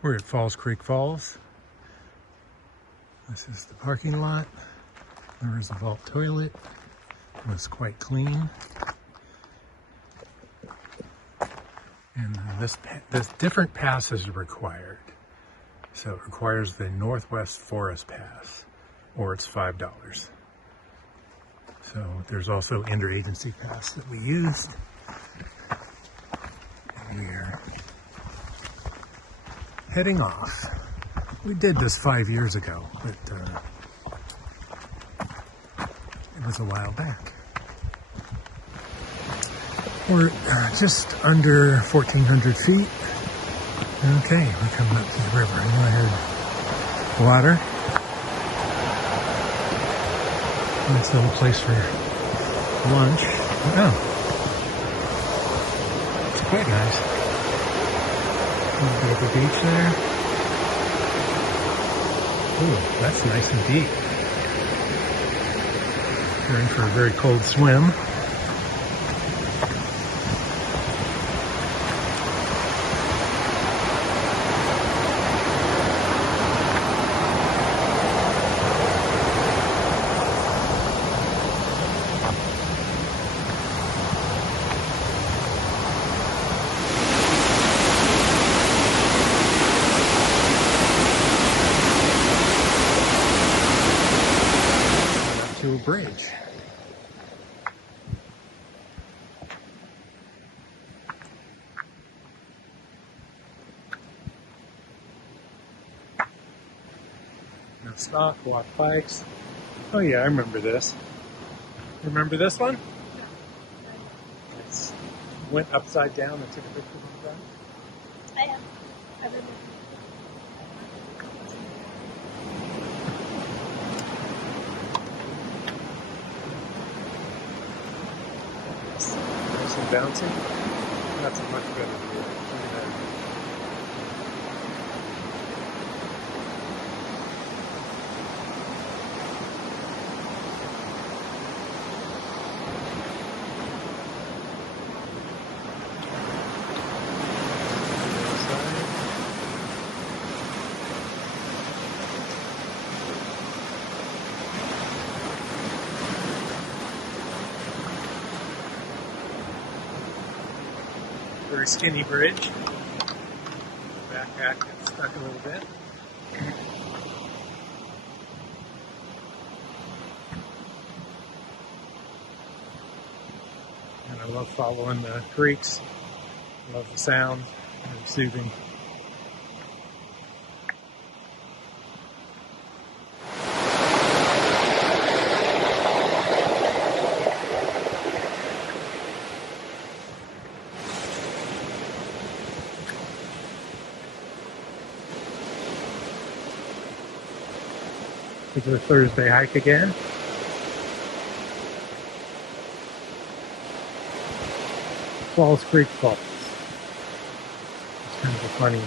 We're at Falls Creek Falls. This is the parking lot. There is a vault toilet. It was quite clean. And this different passes are required. So it requires the Northwest Forest Pass, or it's $5. So there's also interagency pass that we used. And we're heading off. We did this 5 years ago, but it was a while back. We're just under 1,400 feet. Okay, we're coming up to the river. I know I heard water. Nice little place for lunch. Oh, it's quite nice. A little bit of a beach there. Ooh, that's nice and deep. You're in for a very cold swim. To a bridge. Now stop, walk bikes. Oh yeah, I remember this. Remember this one? It's went upside down and took a picture of the front. I am. I remember. Nice and bouncing. That's a much better view. Look at that. Very skinny bridge. Backpack gets stuck a little bit. And I love following the creeks. I love the sound. Very soothing. To the Thursday hike again. Falls Creek Falls. It's kind of a funny.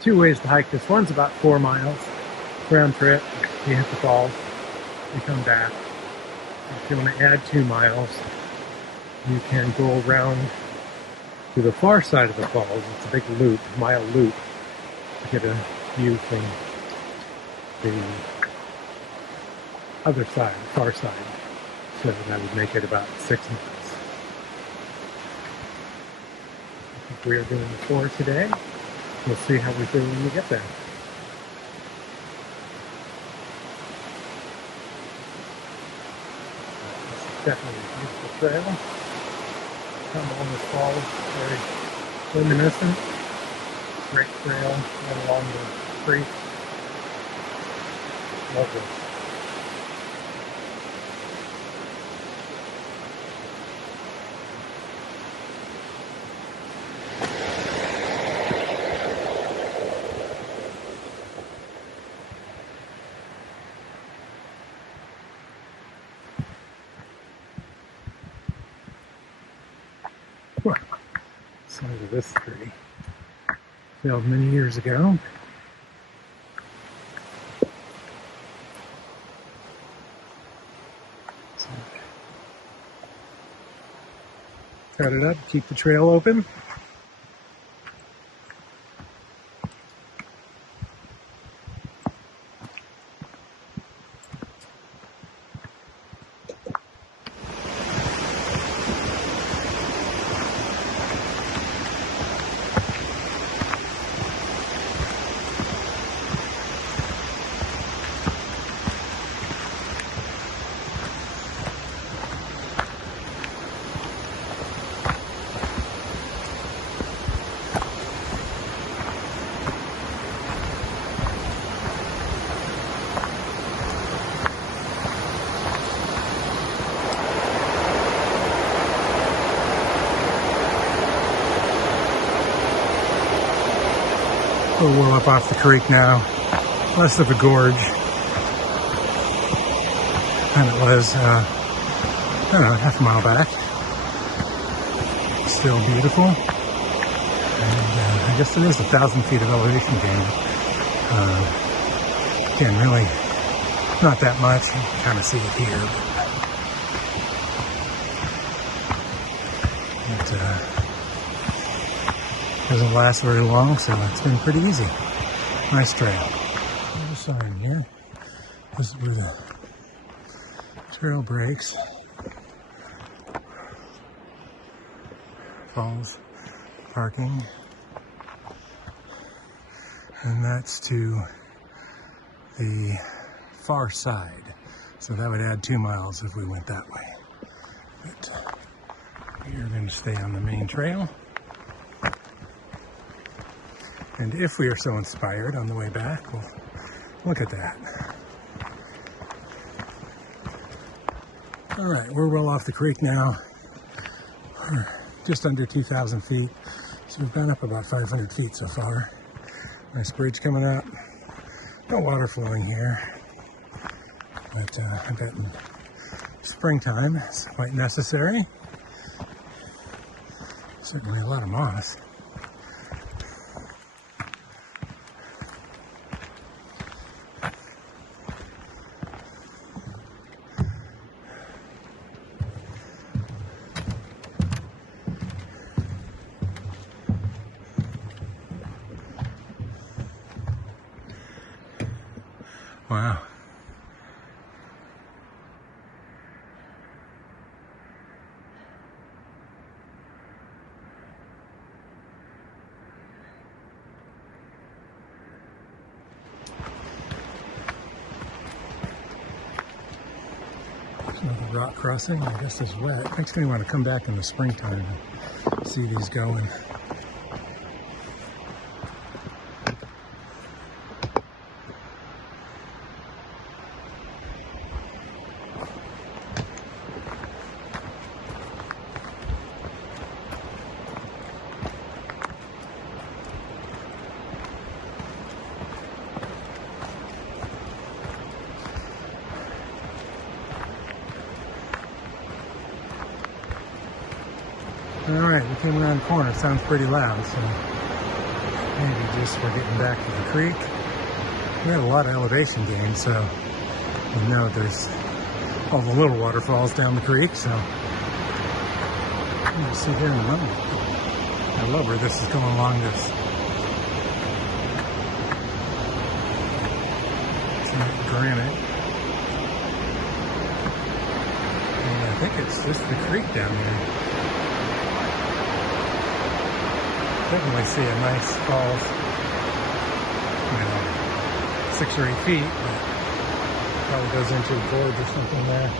Two ways to hike this. One's about 4 miles round trip. You hit the falls, you come back. If you want to add 2 miles, you can go around to the far side of the falls. It's a big loop, mile loop, to get a view from the other side, the far side. So that would make it about 6 miles. I think we are doing the 4 today. We'll see how we feel when we get there. This is definitely a beautiful trail. Tamanawas Fall, very reminiscent. Great trail right along the creek. Lovely. Some of this tree failed many years ago. So, cut it up, keep the trail open. We're well up off the creek now, less of a gorge than it was, I don't know, half a mile back. Still beautiful, and I guess it is 1,000 feet of elevation gain. Again, really not that much. You can kind of see it here, but doesn't last very long, so it's been pretty easy. Nice trail. There's a sign here. This is where the trail breaks. Falls parking. And that's to the far side. So that would add 2 miles if we went that way. But we are going to stay on the main trail. And if we are so inspired on the way back, well, look at that. All right, we're well off the creek now. We're just under 2,000 feet. So we've gone up about 500 feet so far. Nice bridge coming up. No water flowing here. But I bet in springtime it's quite necessary. Certainly a lot of moss. Wow. There's another rock crossing. I guess it's wet. Makes me want to come back in the springtime and see these going. Alright, we came around the corner. It sounds pretty loud, so maybe just we're getting back to the creek. We had a lot of elevation gain, so we know there's all the little waterfalls down the creek, so we'll see here in a moment. I love where this is going along this granite. And I think it's just the creek down there. Definitely see a nice falls, 6 or 8 feet, but probably goes into a gorge or something there.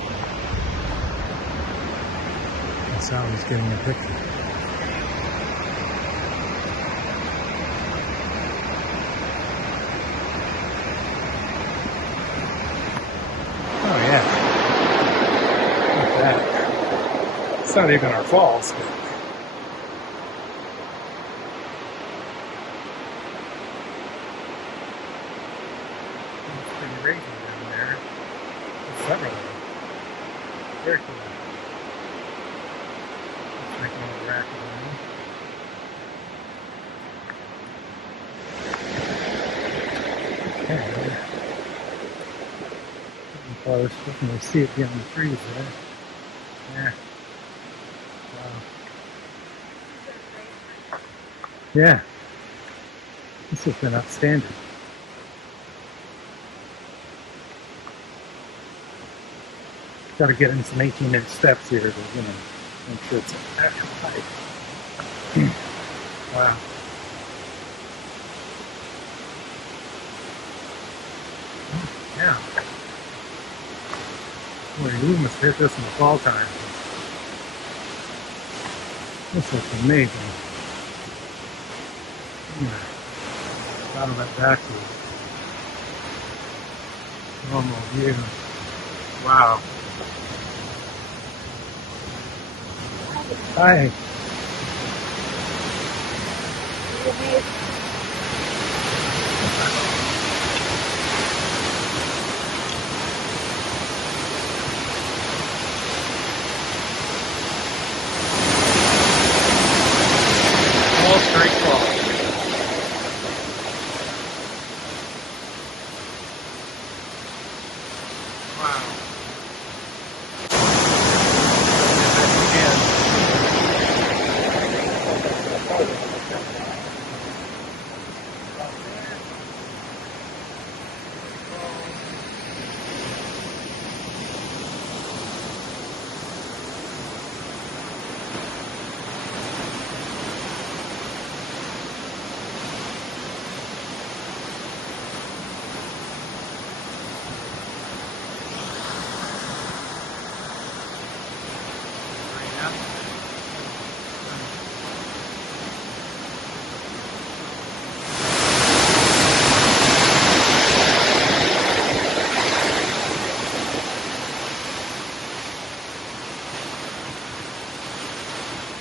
That's how he's getting a picture. Oh yeah, look at that. It's not even our falls, but crazy down there. There's several of them. Very cool. Let's make a little rack of them. close. You can really see it beyond the trees there. Yeah. Wow. Yeah. This has been outstanding. Got to get in some 18-inch steps here to, make sure it's actual height. Wow. Yeah. Boy, you must hit this in the fall time. This looks amazing. Out of that back view. Normal view. Wow. Hi. All straight fall. Wow.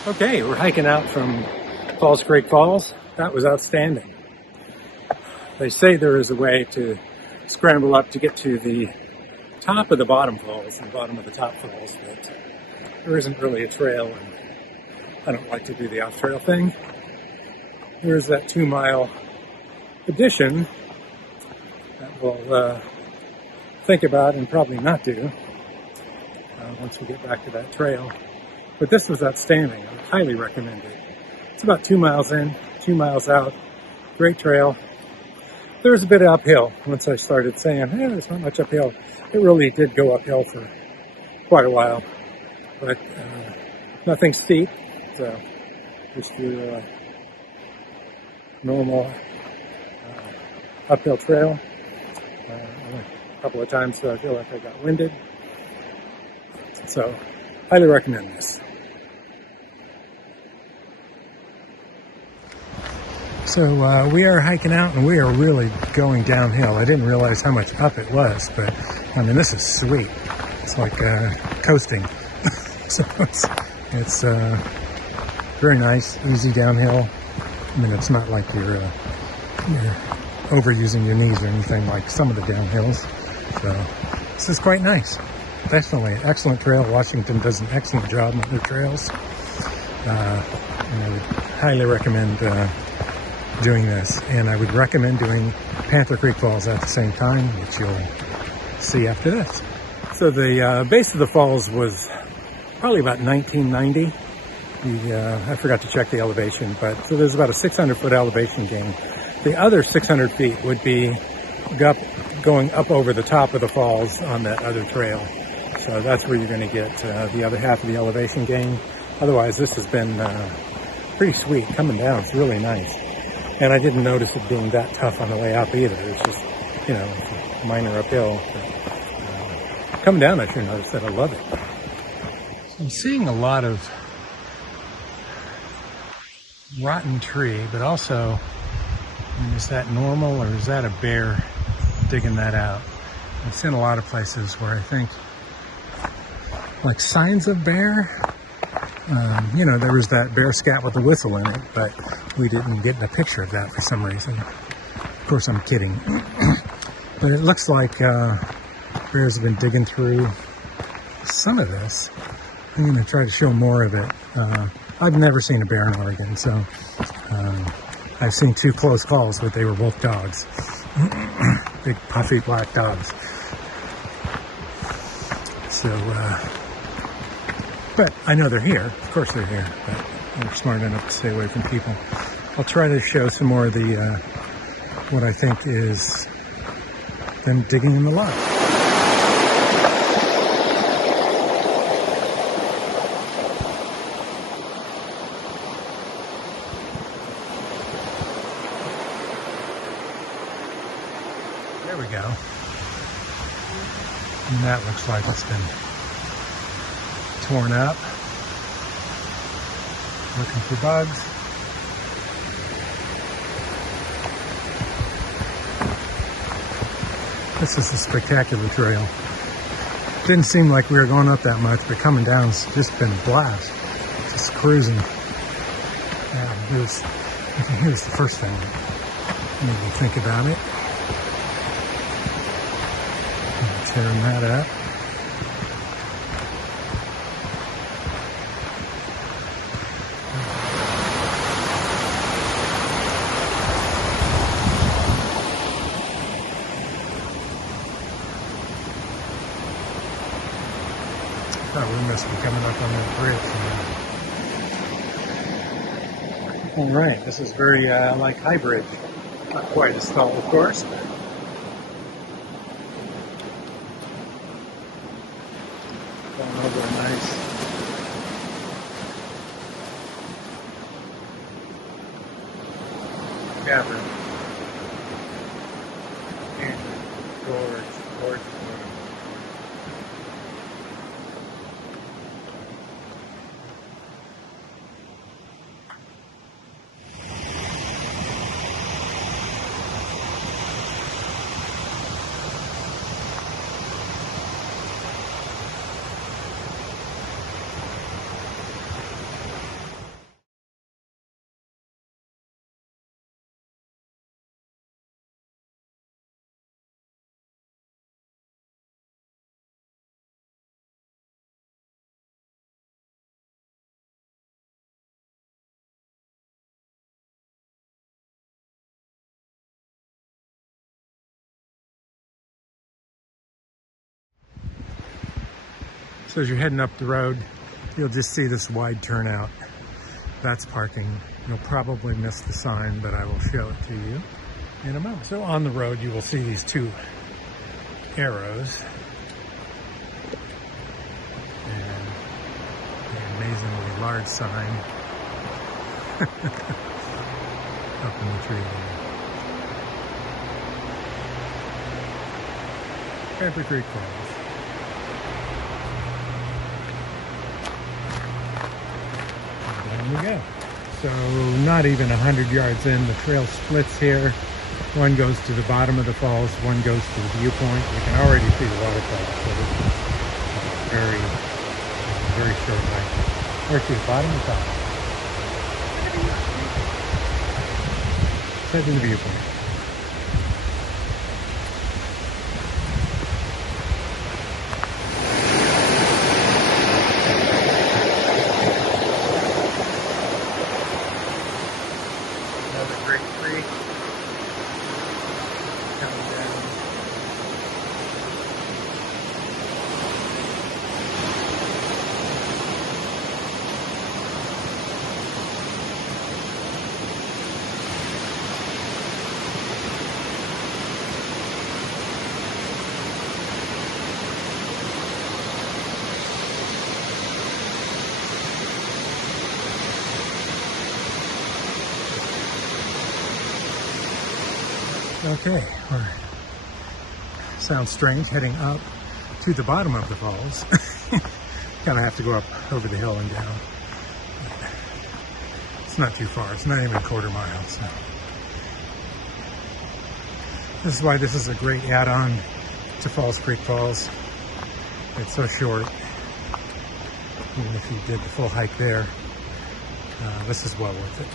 Okay, we're hiking out from Falls Creek Falls. That was outstanding. They say there is a way to scramble up to get to the top of the bottom falls, the bottom of the top falls, but there isn't really a trail, and I don't like to do the off-trail thing. Here's that 2-mile addition that we'll think about and probably not do once we get back to that trail. But this was outstanding. I would highly recommend it. It's about 2 miles in, 2 miles out. Great trail. There was a bit of uphill once I started saying, hey, there's not much uphill. It really did go uphill for quite a while, but nothing steep. So just your normal uphill trail. A couple of times I feel like I got winded. So highly recommend this. So we are hiking out and we are really going downhill. I didn't realize how much up it was, but I mean, this is sweet. It's like coasting. So it's very nice, easy downhill. I mean, it's not like you're overusing your knees or anything like some of the downhills. So this is quite nice. Definitely an excellent trail. Washington does an excellent job on their trails. And I would highly recommend doing this, and I would recommend doing Panther Creek Falls at the same time, which you'll see after this. So the base of the falls was probably about 1990. I forgot to check the elevation, but so there's about a 600-foot elevation gain. The other 600 feet would be going up over the top of the falls on that other trail. So that's where you're going to get the other half of the elevation gain. Otherwise, this has been pretty sweet. Coming down, it's really nice. And I didn't notice it being that tough on the way up either. It's just, it's a minor uphill. But, coming down, I sure noticed that. I love it. So I'm seeing a lot of rotten tree, but also, is that normal or is that a bear digging that out? I've seen a lot of places where I think, like signs of bear. There was that bear scat with the whistle in it, but we didn't get a picture of that for some reason. Of course, I'm kidding. But it looks like bears have been digging through some of this. I'm going to try to show more of it. I've never seen a bear in Oregon, so I've seen 2 close calls, but they were both dogs. Big puffy black dogs. So, but I know they're here. Of course they're here, but we're smart enough to stay away from people. I'll try to show some more of the, what I think is them digging in the lot. There we go. And that looks like it's been torn up. Looking for bugs. This is a spectacular trail. Didn't seem like we were going up that much, but coming down's just been a blast. Just cruising. Here's the first thing. Maybe think about it. Tearing that up. Oh, we must be coming up on that bridge. All right, this is very like high bridge. Not quite as tall, of course. Going over a nice cavern. And gorge. So as you're heading up the road, you'll just see this wide turnout. That's parking. You'll probably miss the sign, but I will show it to you in a moment. So on the road, you will see these two arrows. And an amazingly large sign up in the tree there. Panther Creek Falls. We go. So not even 100 yards in, the trail splits here. One goes to the bottom of the falls, one goes to the viewpoint. You can already see the waterfall. So it's very short hike. Or to the bottom or top? Head to the viewpoint. Okay, sounds strange heading up to the bottom of the falls. Kind of have to go up over the hill and down. It's not too far, it's not even a quarter mile. So. This is why this is a great add-on to Falls Creek Falls. It's so short. Even if you did the full hike there, this is well worth it.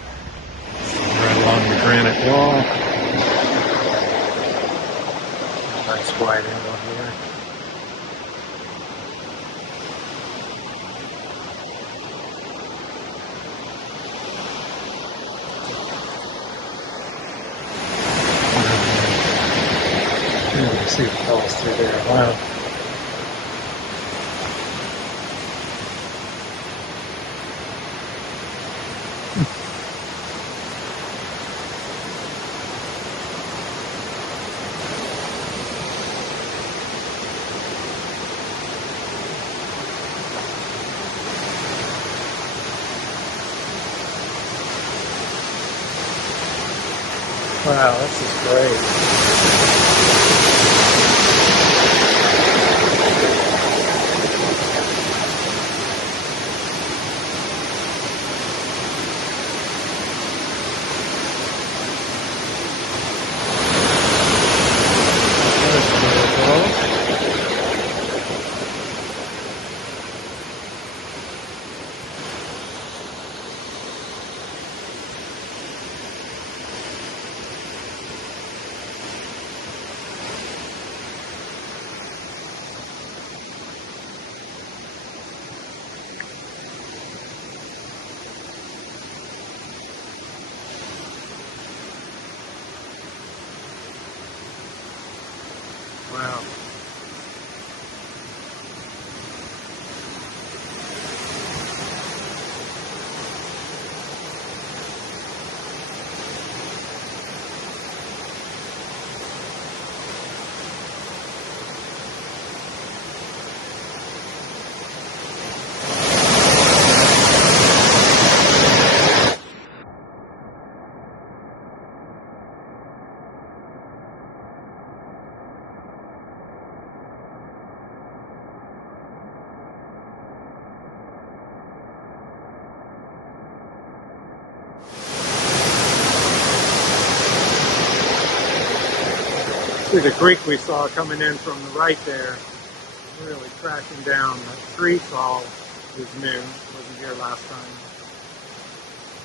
Right along the granite wall. Nice wide angle here. You can see the falls through there. Wow. Wow, this is great. That's beautiful. Wow. See the creek we saw coming in from the right there, really crashing down. That tree fall is new, wasn't here last time.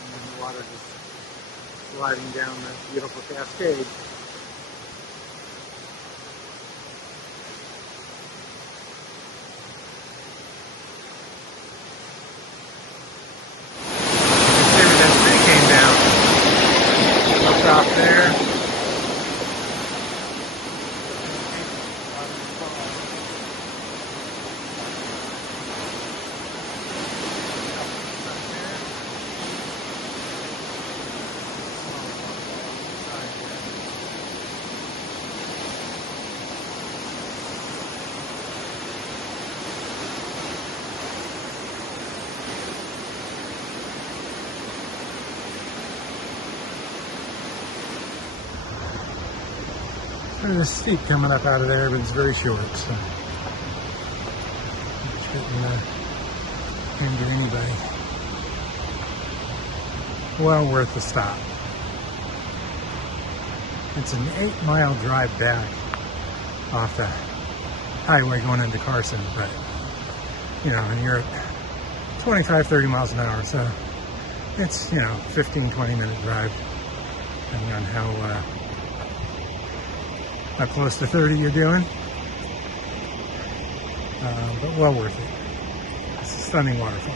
And then the water just sliding down that beautiful cascade. Maybe that tree came down. Up top there. There's steep coming up out of there, but it's very short, so it shouldn't hinder anybody. Well worth the stop. It's an 8-mile drive back off the highway going into Carson, but you know, and you're at 25-30 miles an hour, so it's, you know, 15-20 minute drive, depending on how close to 30 you're doing, but well worth it. It's a stunning waterfall.